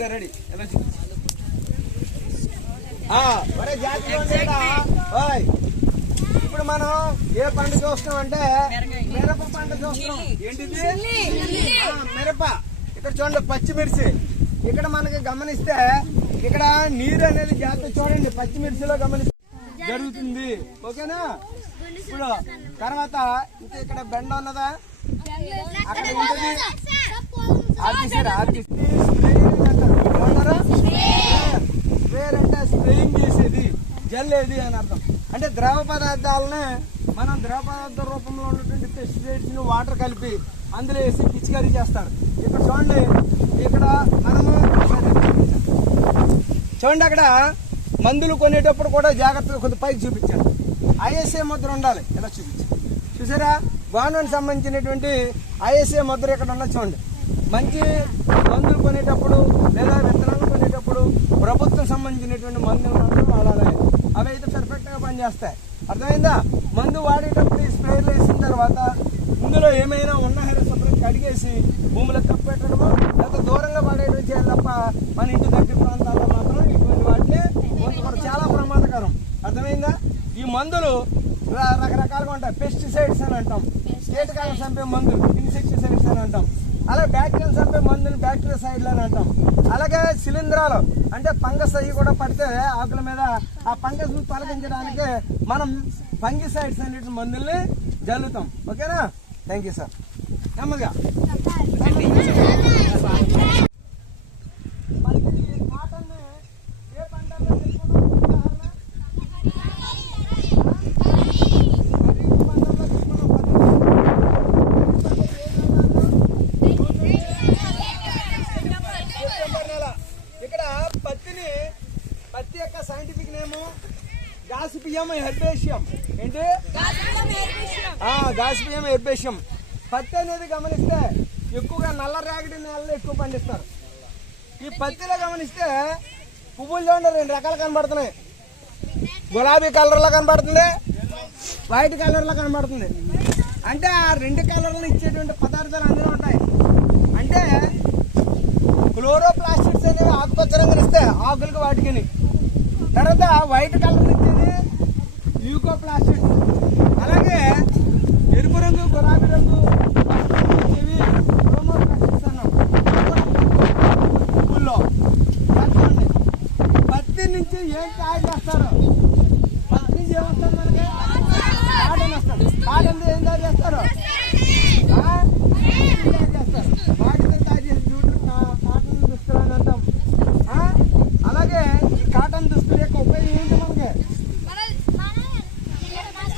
Okay ready. ఇప్పుడు మనం ఏ పంట చూస్తున్నాం అంటే మిరప పంట చూస్తున్నాం. ఏంటిది? మిరప. ఇక్కడ చూడండి పచ్చిమిర్చి. ఇక్కడ మనకి గమనిస్తే ఇక్కడ నీరు అనేది జాగ్రత్త చూడండి, పచ్చిమిర్చిలో గమనిస్తే జరుగుతుంది. ఓకేనా? ఇప్పుడు తర్వాత ఇంకా ఇక్కడ బెండ ఉన్నదా, అక్కడ ఉంటుంది స్ప్రేయర్ అంటే స్ప్రేయింగ్ చేసేది, జల్లేది అని అర్థం. అంటే ద్రవ పదార్థాలనే మనం ద్రవ పదార్థ రూపంలో ఉన్నటువంటి పెస్టిసైడ్స్ ని వాటర్ కలిపి అందులో వేసి పిచికారీ చేస్తారు. ఇక్కడ చూడండి, ఇక్కడ మనము చూడండి అక్కడ మందులు కొనేటప్పుడు కూడా జాగ్రత్తగా కొద్ది పైకి చూపించారు. ఐఎస్ఏ ముద్ర ఉండాలి, ఇలా చూపించారు. చూసారా? గవర్నమెంట్ సంబంధించినటువంటి ఐఎస్ఏ ముద్ర ఇక్కడ ఉన్న చూడండి. మంచి మందులు కొనేటప్పుడు లేదా విత్తనాలు కొనేటప్పుడు ప్రభుత్వం సంబంధించినటువంటి మందులు మాత్రం వాడాలి. అవి అయితే పర్ఫెక్ట్ గా పనిచేస్తాయి. అర్థమైందా? మందు వాడేటప్పుడు ఈ స్ప్రేలు వేసిన తర్వాత ఇందులో ఏమైనా ఉన్న హెరసత్రం కడిగేసి భూములకు కప్పెట్టడము లేకపోతే దూరంగా పడేయడం చేయాలి తప్ప మన ఇంటి దగ్గర ప్రాంతాల్లో మాత్రం ఇటువంటి వాటిని కొంచెం చాలా ప్రమాదకరం. అర్థమైందా? ఈ మందులు రకరకాలుగా ఉంటాయి. పెస్టిసైడ్స్ అని అంటాం, కీటకాలను చంపే మందులు ఇన్సెక్టిసైడ్స్ అని అంటాం. అలాగే బ్యాక్టీరియా చంపే మందులు బ్యాక్టీరియాసైడ్లు అని అంటాం. అలాగే శిలీంధ్రాలు అంటే ఫంగస్ అవి కూడా పడితే ఆకుల మీద ఆ ఫంగస్ ను తొలగించడానికి మనం ఫంగిసైడ్స్ అనే మందుల్ని జల్లుతాం. ఓకేనా? Thank you sir. నెమ్మదిగా పత్తి యొక్క సైంటిఫిక్ నేమ్ గాసిపియం హెర్బేషియం. ఏంటి? గాసిపియం హెర్బేషియం. పత్తి అనేది గమనిస్తే ఎక్కువగా నల్ల రేగడి నేలలో ఎక్కువ పండిస్తారు. ఈ పత్తిలో గమనిస్తే పువ్వులు చూడండి, 2 రకాలు కనబడుతున్నాయి. గులాబీ కలర్ లో కనబడుతుంది, వైట్ కలర్ లో కనబడుతుంది. అంటే ఆ 2 కలర్లు ఇచ్చేటువంటి పదార్థాలు అందులో ఉంటాయి. అంటే క్లోరోప్లాస్టిక్స్ అనేవి ఆకుపచ్చ రంగులు ఇస్తే ఆకులకు వాటికి, తర్వాత వైట్ కలర్ ఇచ్చేది యూకోప్లాస్టిక్, అలాగే ఎరుపు రంగు గులాబీ రంగు ఇచ్చేవి క్రోమోప్లాస్టిక్స్ అన్నాం. పువ్వుల్లో పత్తి నుంచి ఏం తయారు చేస్తారు? పత్తి నుంచి ఏమొస్తారు మనకి? కాటన్ వస్తారు. కాటన్ ఏం తయారు చేస్తారు? వాటిని తయారు చేసి జూటు కాటన్ దుస్తులు అని అంటాం. అలాగే ఈ కాటన్ దుస్తుల యొక్క ఉపయోగం ఏంటి? మనకి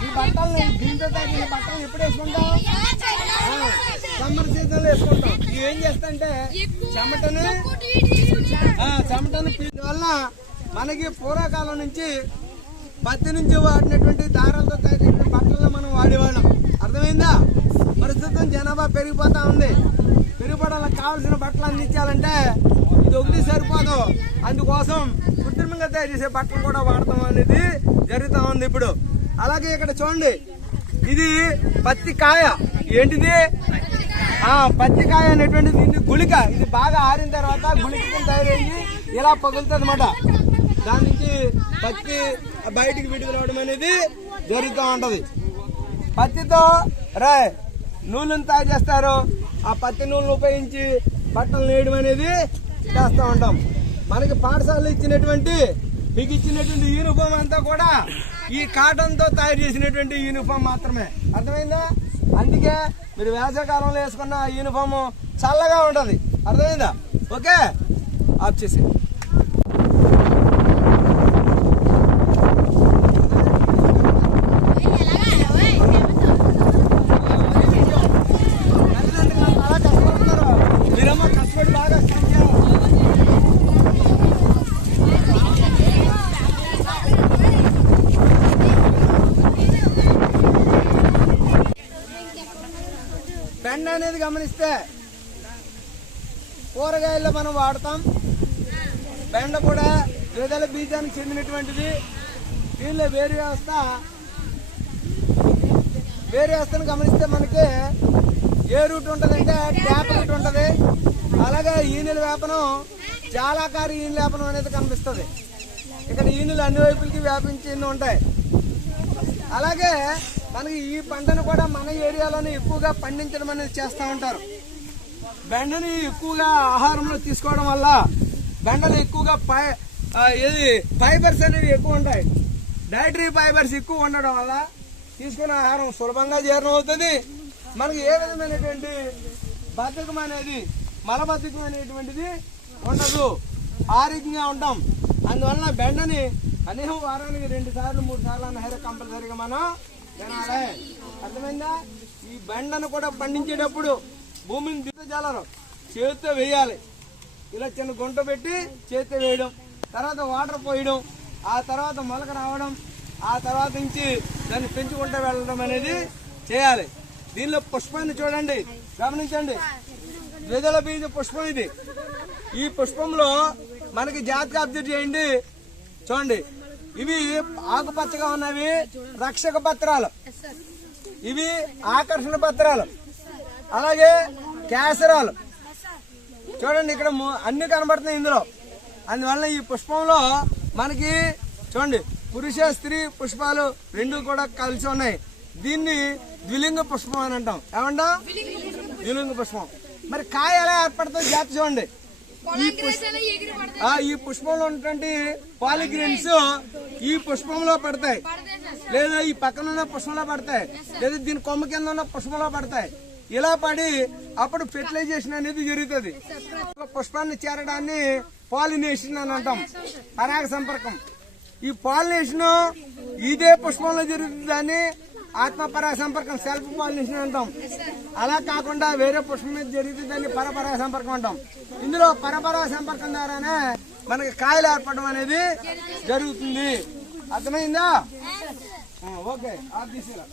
ఈ బట్టల్ని దీంతో తయారు చేసే బట్టలు ఎప్పుడు వేసుకుంటాం? సమ్మర్ సీజన్ లో వేసుకుంటాం. ఇవి ఏం చేస్తాయంటే చెమటని వల్ల మనకి పూర్వకాలం నుంచి పత్తి నుంచి వాడినటువంటి దారాలతో తయారు చేసిన బట్టలను మనం వాడేవాళ్ళం. అర్థమైందా? ప్రస్తుతం జనాభా పెరిగిపోతా ఉంది. పెరుగుబడాలకు కావాల్సిన బట్టలు అందించాలంటే ఇది ఒకటి సరిపోదు. అందుకోసం కృత్రిమంగా తయారు చేసే బట్టలు కూడా వాడతాం అనేది జరుగుతూ ఉంది ఇప్పుడు. అలాగే ఇక్కడ చూడండి, ఇది పత్తి కాయ. ఏంటిది? పత్తి కాయ అనేటువంటిది దీన్ని గుళిక. ఇది బాగా ఆరిన తర్వాత గుళిక తయారయ్యి ఇలా పగులుతుంది అన్నమాట. దాని నుంచి పత్తి బయటికి విడుదలవడం అనేది జరుగుతూ ఉంటది. పత్తితో నూలును తయారు చేస్తారు. ఆ పత్తి నూలును ఉపయోగించి బట్టలు నేయడం అనేది చేస్తూ ఉంటాం. మనకి పాఠశాలలో ఇచ్చినటువంటి మీకు ఇచ్చినటువంటి యూనిఫామ్ అంతా కూడా ఈ కాటన్ తో తయారు చేసినటువంటి యూనిఫామ్ మాత్రమే. అర్థమైందా? అందుకే మీరు వేసవికాలంలో వేసుకున్న యూనిఫామ్ చల్లగా ఉంటది. అర్థమైందా? ఓకే, ఆఫ్ చేసి బెండ అనేది గమనిస్తే కూరగాయల్లో మనం వాడతాం. బెండ కూడా ద్విదళ బీజానికి చెందినటువంటిది. దీనిలో వేరు వ్యవస్థను గమనిస్తే మనకి ఏ రూట్ ఉంటుందంటే ట్యాప్ రూట్ ఉంటుంది. అలాగే ఈనెల వేపనం జాలాకారి ఈను లేపనం అనేది కనిపిస్తుంది. ఇక్కడ ఈనులు అన్ని వైపులకి వ్యాపించి ఉంటాయి. అలాగే మనకి ఈ పంటను కూడా మన ఏరియాలోనే ఎక్కువగా పండించడం అనేది చేస్తూ ఉంటారు. బెండని ఎక్కువగా ఆహారంలో తీసుకోవడం వల్ల బెండలు ఎక్కువగా ఫైబర్స్ అనేవి ఎక్కువ ఉంటాయి. డైటరీ ఫైబర్స్ ఎక్కువ ఉండడం వల్ల తీసుకునే ఆహారం సులభంగా జీర్ణం అవుతుంది. మనకి ఏ విధమైనటువంటి బద్ధకం అనేది మలబద్ధకం అనేటువంటిది ఉండదు, ఆరోగ్యంగా ఉంటాం. అందువలన బెండని కనీసం వారానికి 2 సార్లు 3 సార్లు అన్న కంపల్సరీగా మనం తినాలి. అర్థమైందా? ఈ బెండను కూడా పండించేటప్పుడు భూమిని దిద్దజాలను చేతితో వేయాలి. ఇలా చిన్న గుంట పెట్టి చేతితో వేయడం, తర్వాత వాటర్ పోయడం, ఆ తర్వాత మొలక రావడం, ఆ తర్వాత నుంచి దాన్ని పెంచుకుంటూ వెళ్ళడం అనేది చేయాలి. దీనిలో పుష్పాన్ని చూడండి, గమనించండి. ద్విదళ బీజ పుష్పం ఇది. ఈ పుష్పంలో మనకి జాగ్రత్తగా అబ్జర్వ్ చేయండి. చూడండి, ఇవి ఆకుపచ్చగా ఉన్నవి రక్షక పత్రాలు, ఇవి ఆకర్షణ పత్రాలు, అలాగే కేసరాలు. చూడండి ఇక్కడ అన్ని కనబడుతున్నాయి ఇందులో. అందువల్ల ఈ పుష్పంలో మనకి చూడండి పురుష స్త్రీ పుష్పాలు రెండు కూడా కలిసి ఉన్నాయి. దీన్ని ద్విలింగ పుష్పం అని అంటాం. ఏమంటాం? ద్విలింగ పుష్పం. మరి కాయ ఎలా ఏర్పడుతుంది జాగ్రత్త చూడండి. ఈ పుష్పంలో ఉన్నటువంటి పాలిగ్రెయిన్స్ ఈ పుష్పంలో పడతాయి, లేదా ఈ పక్కన ఉన్న పుష్పంలో పడతాయి, లేదా దీని కొమ్మ కింద ఉన్న పుష్పంలో పడతాయి. ఇలా పడి అప్పుడు ఫెర్టిలైజేషన్ అనేది జరుగుతుంది. పుష్పాన్ని చేరడాన్ని పాలినేషన్ అని అంటాం, పరాగ సంపర్కం. ఈ పాలినేషన్ ఇదే పుష్పంలో జరుగుతుందని ఆత్మపరాగ సంపర్కం, సెల్ఫ్ పాలినేషన్ అంటాం. అలా కాకుండా వేరే పుష్పం మీద జరుగుతుందని పరపరాగ సంపర్కం అంటాం. ఇందులో పరపరాగ సంపర్కం ద్వారానే మనకి కాయలు ఏర్పడడం అనేది జరుగుతుంది. అర్థమైందా? ఓకే, ఆఫీసులో